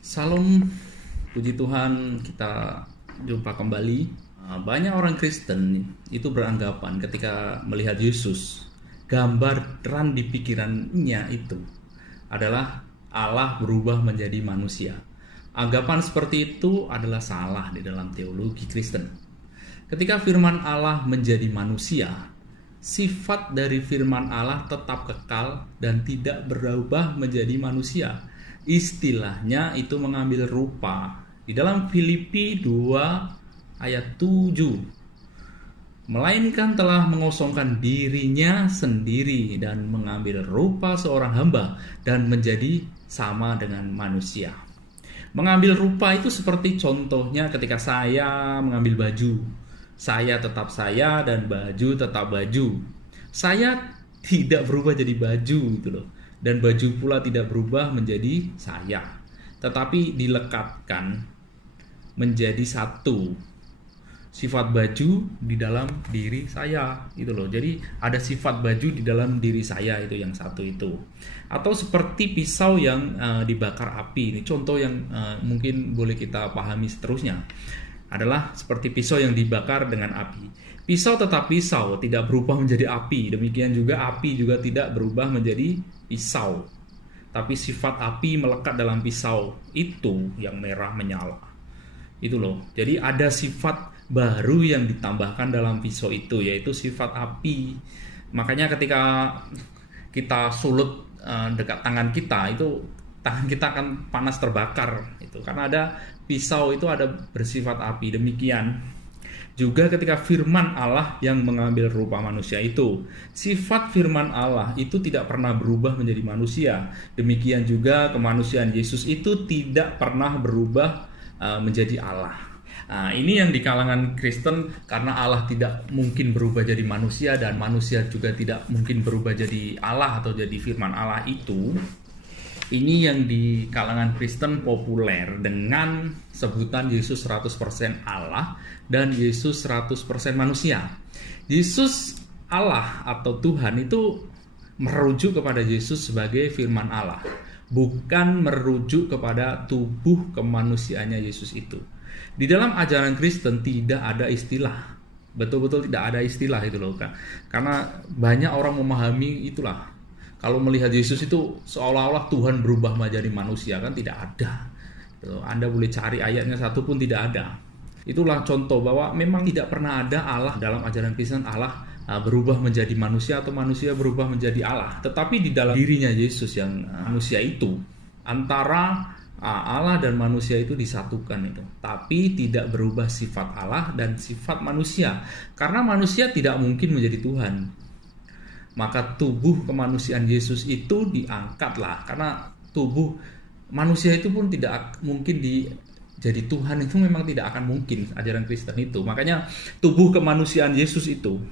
Salam, puji Tuhan, kita jumpa kembali. Banyak orang Kristen itu beranggapan ketika melihat Yesus, gambaran di pikirannya itu adalah Allah berubah menjadi manusia. Anggapan seperti itu adalah salah di dalam teologi Kristen. Ketika firman Allah menjadi manusia, sifat dari firman Allah tetap kekal dan tidak berubah menjadi manusia. Istilahnya itu mengambil rupa. Di dalam Filipi 2 ayat 7, melainkan telah mengosongkan dirinya sendiri dan mengambil rupa seorang hamba dan menjadi sama dengan manusia. Mengambil rupa itu seperti contohnya ketika saya mengambil baju. Saya tetap saya dan baju tetap baju. Saya tidak berubah jadi baju gitu loh. Dan baju pula tidak berubah menjadi saya, tetapi dilekatkan menjadi satu. Sifat baju di dalam diri saya itu loh. Jadi ada sifat baju di dalam diri saya, itu yang satu itu. Atau seperti pisau yang dibakar api. Ini contoh yang mungkin boleh kita pahami seterusnya. Adalah seperti pisau yang dibakar dengan api. Pisau tetap pisau, tidak berubah menjadi api. Demikian juga api juga tidak berubah menjadi pisau. Tapi sifat api melekat dalam pisau itu yang merah menyala. Itu loh. Jadi ada sifat baru yang ditambahkan dalam pisau itu, yaitu sifat api. Makanya ketika kita sulut dekat tangan kita, itu tangan kita akan panas terbakar itu karena ada pisau itu ada bersifat api. Demikian juga ketika firman Allah yang mengambil rupa manusia itu, sifat firman Allah itu tidak pernah berubah menjadi manusia. Demikian juga kemanusiaan Yesus itu tidak pernah berubah menjadi Allah. Ini yang di kalangan Kristen, karena Allah tidak mungkin berubah jadi manusia dan manusia juga tidak mungkin berubah jadi Allah atau jadi firman Allah itu. Ini yang di kalangan Kristen populer dengan sebutan Yesus 100% Allah dan Yesus 100% manusia. Yesus Allah atau Tuhan itu merujuk kepada Yesus sebagai firman Allah, bukan merujuk kepada tubuh kemanusiaannya Yesus itu. Di dalam ajaran Kristen tidak ada istilah, betul-betul tidak ada istilah itu loh kan. Karena banyak orang memahami itulah. Kalau melihat Yesus itu seolah-olah Tuhan berubah menjadi manusia, kan tidak ada. Anda boleh cari ayatnya satu pun tidak ada. Itulah contoh bahwa memang tidak pernah ada Allah dalam ajaran Kristen, Allah berubah menjadi manusia atau manusia berubah menjadi Allah. Tetapi di dalam dirinya Yesus yang manusia itu, antara Allah dan manusia itu disatukan itu. Tapi tidak berubah sifat Allah dan sifat manusia. Karena manusia tidak mungkin menjadi Tuhan. Maka tubuh kemanusiaan Yesus itu diangkatlah, karena tubuh manusia itu pun tidak mungkin jadi Tuhan, itu memang tidak akan mungkin ajaran Kristen itu. Makanya tubuh kemanusiaan Yesus itu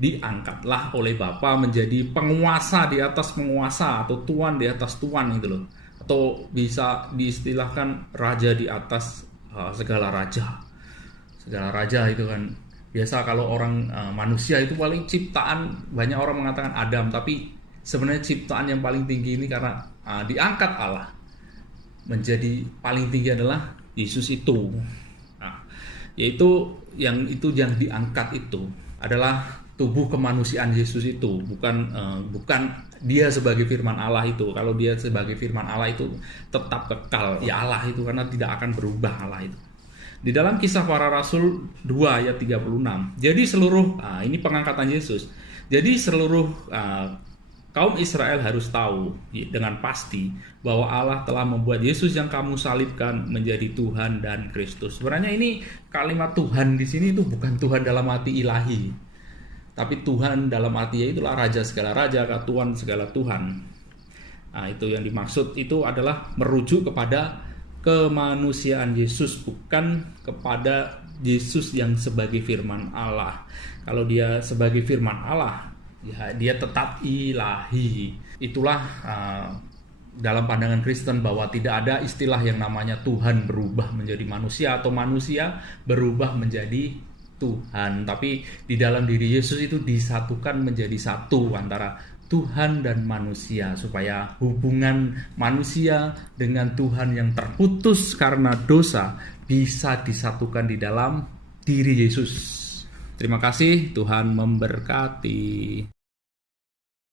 diangkatlah oleh Bapa menjadi penguasa di atas penguasa atau tuan di atas tuan itu loh. Atau bisa diistilahkan raja di atas segala raja. Segala raja itu kan. Biasa kalau orang manusia itu paling ciptaan, banyak orang mengatakan Adam, tapi sebenarnya ciptaan yang paling tinggi ini karena diangkat Allah menjadi paling tinggi adalah Yesus itu. Yaitu yang diangkat itu adalah tubuh kemanusiaan Yesus itu, bukan dia sebagai firman Allah itu. Kalau dia sebagai firman Allah itu tetap kekal ya Allah itu, karena tidak akan berubah Allah itu. Di dalam Kisah Para Rasul 2 ayat 36. Jadi seluruh ini pengangkatan Yesus. Jadi seluruh kaum Israel harus tahu dengan pasti bahwa Allah telah membuat Yesus yang kamu salibkan menjadi Tuhan dan Kristus. Sebenarnya ini kalimat Tuhan di sini itu bukan Tuhan dalam arti ilahi, tapi Tuhan dalam artinya itulah raja segala raja, Tuhan segala Tuhan. Itu yang dimaksud, itu adalah merujuk kepada kemanusiaan Yesus, bukan kepada Yesus yang sebagai firman Allah. Kalau dia sebagai firman Allah, ya dia tetap ilahi. Itulah dalam pandangan Kristen bahwa tidak ada istilah yang namanya Tuhan berubah menjadi manusia atau manusia berubah menjadi Tuhan. Tapi di dalam diri Yesus itu disatukan menjadi satu antara Tuhan dan manusia, supaya hubungan manusia dengan Tuhan yang terputus karena dosa bisa disatukan di dalam diri Yesus. Terima kasih, Tuhan memberkati.